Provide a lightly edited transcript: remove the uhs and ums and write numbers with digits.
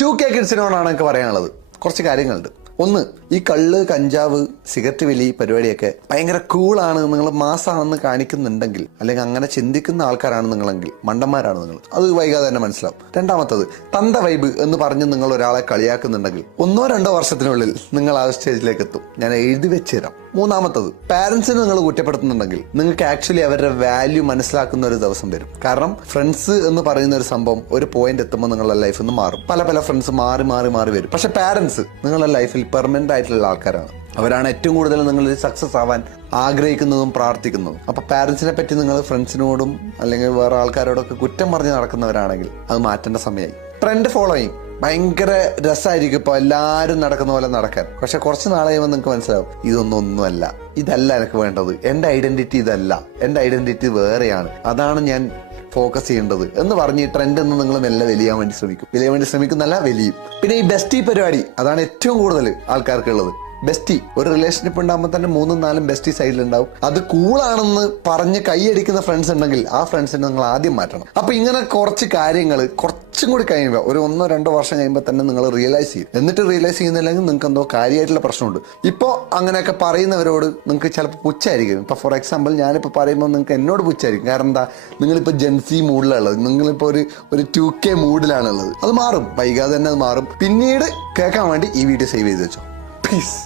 2K കിഡ്സിനോടാണ് എനിക്ക് പറയാനുള്ളത്. കുറച്ച് കാര്യങ്ങളുണ്ട്. ഒന്ന്, ഈ കള്ള്, കഞ്ചാവ്, സിഗരറ്റ് വലി പരിപാടിയൊക്കെ ഭയങ്കര കൂളാണ്, നിങ്ങൾ മാസാണെന്ന് കാണിക്കുന്നുണ്ടെങ്കിൽ, അല്ലെങ്കിൽ അങ്ങനെ ചിന്തിക്കുന്ന ആൾക്കാരാണ് നിങ്ങളെങ്കിൽ മണ്ടന്മാരാണ് നിങ്ങൾ. അത് വൈകാതെ തന്നെ മനസ്സിലാവും. രണ്ടാമത്തത്, തന്ത വൈബ് എന്ന് പറഞ്ഞ് നിങ്ങൾ ഒരാളെ കളിയാക്കുന്നുണ്ടെങ്കിൽ 1-2 വർഷത്തിനുള്ളിൽ നിങ്ങൾ ആ സ്റ്റേജിലേക്ക് എത്തും. ഞാൻ എഴുതി വെച്ച് തരാം. മൂന്നാമത്തത്, പാരന്റ്സിനെ നിങ്ങൾ കുറ്റപ്പെടുത്തുന്നുണ്ടെങ്കിൽ നിങ്ങൾക്ക് ആക്ച്വലി അവരുടെ വാല്യൂ മനസ്സിലാക്കുന്ന ഒരു ദിവസം വരും. കാരണം ഫ്രണ്ട്സ് എന്ന് പറയുന്ന ഒരു സംഭവം ഒരു പോയിന്റ് എത്തുമ്പോൾ നിങ്ങളുടെ ലൈഫിൽ നിന്ന് മാറും. പല ഫ്രണ്ട്സ് മാറി വരും. പക്ഷെ പാരന്റ്സ് നിങ്ങളുടെ ലൈഫിൽ പെർമനന്റ് ആയിട്ടുള്ള ആൾക്കാരാണ്. അവരാണ് ഏറ്റവും കൂടുതൽ നിങ്ങൾ സക്സസ് ആവാൻ ആഗ്രഹിക്കുന്നതും പ്രാർത്ഥിക്കുന്നതും. അപ്പൊ പാരന്റ്സിനെ പറ്റി നിങ്ങൾ ഫ്രണ്ട്സിനോടും അല്ലെങ്കിൽ വേറെ ആൾക്കാരോടൊക്കെ കുറ്റം പറഞ്ഞ് നടക്കുന്നവരാണെങ്കിൽ അത് മാറ്റേണ്ട സമയമായി. ട്രെൻഡ് ഫോളോയിങ് ഭയങ്കര രസമായിരിക്കും ഇപ്പോൾ എല്ലാവരും നടക്കുന്ന പോലെ നടക്കാൻ. പക്ഷെ കുറച്ച് നാളെ കഴിയുമ്പോൾ നിങ്ങൾക്ക് മനസ്സിലാവും ഒന്നുമല്ല, ഇതല്ല എനിക്ക് വേണ്ടത്, എൻ്റെ ഐഡന്റിറ്റി ഇതല്ല, എൻ്റെ ഐഡന്റിറ്റി വേറെയാണ്, അതാണ് ഞാൻ ഫോക്കസ് ചെയ്യേണ്ടത് എന്ന് പറഞ്ഞ് ഈ ട്രെൻഡ് എന്ന് നിങ്ങൾ മെല്ലെ വലിയാൻ വേണ്ടി ശ്രമിക്കുന്നല്ല വലിയും. പിന്നെ ഈ ബെസ്റ്റി പരിപാടി, അതാണ് ഏറ്റവും കൂടുതൽ ആൾക്കാർക്കുള്ളത്. ബെസ്റ്റി, ഒരു റിലേഷൻഷിപ്പ് ഉണ്ടാകുമ്പോൾ തന്നെ 3-4 ബെസ്റ്റി സൈഡിലുണ്ടാവും. അത് കൂളാണെന്ന് പറഞ്ഞ് കൈയടിക്കുന്ന ഫ്രണ്ട്സ് ഉണ്ടെങ്കിൽ ആ ഫ്രണ്ട്സിനെ നിങ്ങൾ ആദ്യം മാറ്റണം. അപ്പൊ ഇങ്ങനെ കുറച്ച് കാര്യങ്ങൾ കുറച്ചും കൂടി കഴിയുമ്പോൾ ഒരു 1-2 വർഷം കഴിയുമ്പോൾ തന്നെ നിങ്ങൾ റിയലൈസ് ചെയ്യും. എന്നിട്ട് റിയലൈസ് ചെയ്യുന്നില്ലെങ്കിൽ നിങ്ങൾക്ക് എന്തോ കാര്യമായിട്ടുള്ള പ്രശ്നമുണ്ട്. ഇപ്പോൾ അങ്ങനെയൊക്കെ പറയുന്നവരോട് നിങ്ങൾക്ക് ചിലപ്പോൾ പുച്ഛായിരിക്കും. ഇപ്പൊ ഫോർ എക്സാമ്പിൾ ഞാനിപ്പോൾ പറയുമ്പോൾ നിങ്ങൾക്ക് എന്നോട് പുച്ഛായിരിക്കും. കാരണം എന്താ, നിങ്ങളിപ്പോൾ ജെൻസി മൂഡിലുള്ളത്, നിങ്ങളിപ്പോൾ ഒരു 2K മൂഡിലാണുള്ളത്. അത് മാറും, വൈകാതെ തന്നെ അത് മാറും. പിന്നീട് കേൾക്കാൻ വേണ്ടി ഈ വീഡിയോ സേവ് ചെയ്ത് വെച്ചോ. പീസ്.